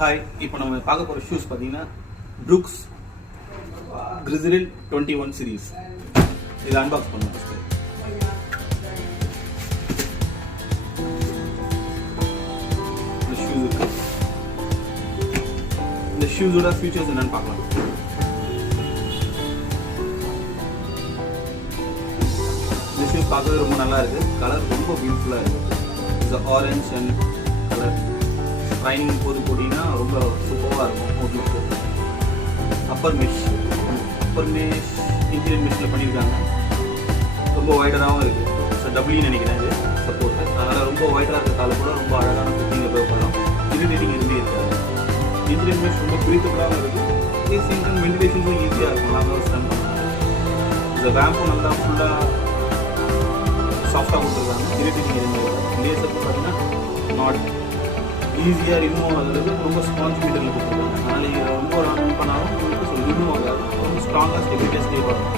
Hi, இப்போ நம்ம பார்க்க போகிற ஷூஸ் பார்த்தீங்கன்னா ப்ரூக்ஸ் கிரிசில் 21 சீரீஸ். இதை அன்பாக்ஸ் பண்ணுவோம். இந்த ஷூஸ் இருக்கு. இந்த ஷூஸோட ஃபீச்சர்ஸ் என்னன்னு பார்க்கலாம். இந்த ஷூஸ் பார்க்கறது ரொம்ப நல்லா இருக்கு. கலர் ரொம்ப பியூட்டிஃபுல்லாக இருக்கு. இந்த ஆரஞ்ச் அண்ட் கலர் ட்ரைனிங் போது போட்டிங்கன்னா ரொம்ப சூப்பராக இருக்கும். உங்களுக்கு அப்பர் மெஷ் இன்டீரியர் மெஷில் பண்ணியிருக்காங்க. ரொம்ப வைடராகவும் இருக்குது. ஸோ டபுள்யூ நினைக்கிறேன் இது சப்போர்ட்டு. அதனால் ரொம்ப வைடராக இருக்கிறதால கூட ரொம்ப அழகான குக்கிங் உபயோகப்படலாம். இரிட்டேட்டிங் எதுவுமே இருக்காது. இன்டீரியர் மெஷ் ரொம்ப பிரித்தபுளாகவும் இருக்குது. இதே சேம் டைம் வென்டிலேஷனும் ஈஸியாக இருக்கும். லாங்காக ஸ்பெண்ட் பண்ணலாம். இந்த வேம்பும் நல்லா ஃபுல்லாக சாஃப்டாக கொடுத்துருக்காங்க. இரிட்டேட்டிங் எதுவுமே இருக்காது. லேசர் பார்த்தீங்கன்னா நாட் ஈஸியாக ரிமூவ் ஆகுறது. ரொம்ப ஸ்பாஞ்ச் மீட்டரில் கொடுத்துருக்காங்க. அதனால் நீங்கள் ரொம்ப ரன் பண்ணாலும் உங்களுக்கு ரிமூவ் ஆகாது. ரொம்ப ஸ்ட்ராங்காக ஸ்டெபிலிட்டியாக ஸ்டே பண்ணும்.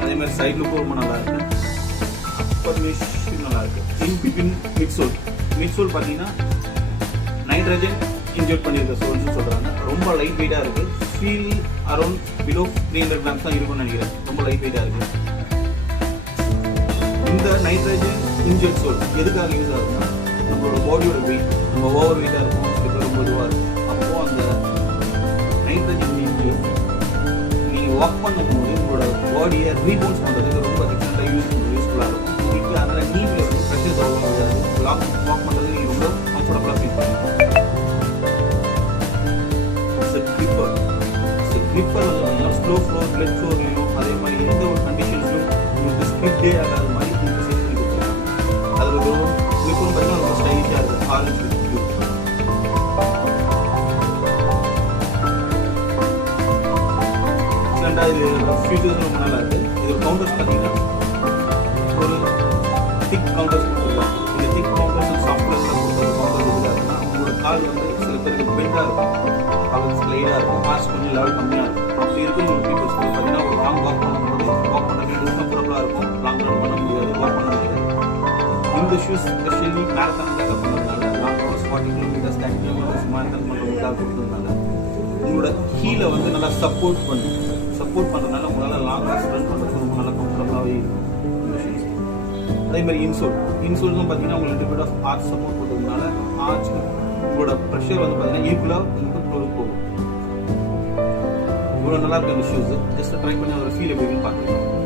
அதேமாதிரி சைட் லுக்கும் ரொம்ப நல்லா இருக்கு. அப்பர் மெஷ் நல்லா இருக்கு. இன் பிட்வீன் மிட் சோல் பார்த்தீங்கன்னா நைட்ரஜன் இன்ஜெக்ட் பண்ணியிருக்க சோல்ஸ்னு சொல்கிறாங்க. ரொம்ப லைட் வெயிட்டாக இருக்குது. ஃபீல் அரௌண்ட் பிலோ 300 கிராம்ஸ் தான் இருக்கும்னு நினைக்கிறேன். ரொம்ப லைட் வெயிட்டாக இருக்குது. இந்த நைட்ரஜன் இன்ஜெக்ட் சோல் எதுக்காக யூஸ் ஆகுதுன்னா, நம்மளோட பாடியோட வெயிட் நம்ம ஓவர் வெயிட்டாக இருக்கும், சில பேர் ரொம்ப இதுவாக இருக்கும். அப்போது அந்த நைட்ரஜன் இன்ஜெக்ட் நீங்கள் வாக் பண்ணும்போது உங்களோட பாடியை ரீபவுன்ஸ் பண்ணுறதுக்கு ரொம்ப எக்ஸலண்ட்டாக யூஸ்ஃபுல்லாக இருக்கும். இதுக்கு அதனால் நீங்கள் வந்து ப்ரெஷர் ஆகும். வாக் பண்ணுறது நீங்கள் ரொம்ப கம்ஃபர்டபுளாக ஃபீல் பண்ணுவீங்க. கிரிப்பர் வந்து பார்த்தீங்கன்னா ஸ்லோ ஃப்ளோ பிளட் ஃப்ளோர்லையும் அதே மாதிரி எந்த ஒரு கண்டிஷன்ஸ்லையும் உங்களுக்கு ஸ்பிட்டே ஆகாத மாதிரி உங்களுக்கு செட் பண்ணி கொடுத்துருக்காங்க. அதில் ஒரு கிரிப்பும் பார்த்தீங்கன்னா ரொம்ப ஸ்டைலிஷாக இருக்குது. ஆரஞ்சு ப்ளூ எக்ஸலண்ட்டாக இது ஃபீச்சர்ஸ் ரொம்ப நல்லா இருக்குது. இது கவுண்டர்ஸ் பார்த்தீங்கன்னா ஒரு திக் கவுண்டர்ஸ் கொடுத்துருக்காங்க. இந்த திக் கவுண்டர்ஸ் சாஃப்ட்வேர்ஸில் கொடுக்குற கவுண்டர்ஸ் எதுக்காக இருக்குன்னா உங்களோட கால் வந்து சில பேருக்கு பெண்டாக இருக்கும், அது ஸ்லைடாக இருக்கும், காஸ்ட் கொஞ்சம் லெவல் கம்மியாக இருக்கும். அப்படி இருக்கும் ஒரு பீப்புள்ஸ் பார்த்தீங்கன்னா ஒரு லாங் வாக் பண்ணும்போது வாக் பண்ணுறது கம்ஃபர்டபுளாக இருக்கும். லாங் ரன் பண்ண முடியாது, வாக் பண்ண முடியாது. இந்த ஷூஸ் ஸ்பெஷலி மேரத்தானுக்காக பண்ணுறதுனால long hours 40 kilometres 10 kilometres marathon பண்ணுறதுக்காக கொடுத்ததுனால உங்களோட கீழே வந்து நல்லா சப்போர்ட் பண்ணுறதுனால உங்களால் லாங் ஹவர்ஸ் ரன் பண்ணுறதுக்கு ரொம்ப நல்லா கம்ஃபர்டபுளாகவே இருக்கும் இந்த ஷூஸ். அதே மாதிரி இன்சோல்ஸும் பார்த்தீங்கன்னா உங்களுக்கு little bit of arch support பண்ணுறதுனால ஆர்ச் உங்களோட ப்ரெஷர் வந்து பார்த்தீங்கன்னா ஈக்குவலாக உங்களுக்கு க்ளோஸ் போகும். இவ்வளோ நல்லா இருக்கு அந்த ஷூஸ். ஜஸ்ட் ட்ரை பண்ணி அதோட ஃபீல் எப்படி இருக்குன்னு பார்க்கலாம்.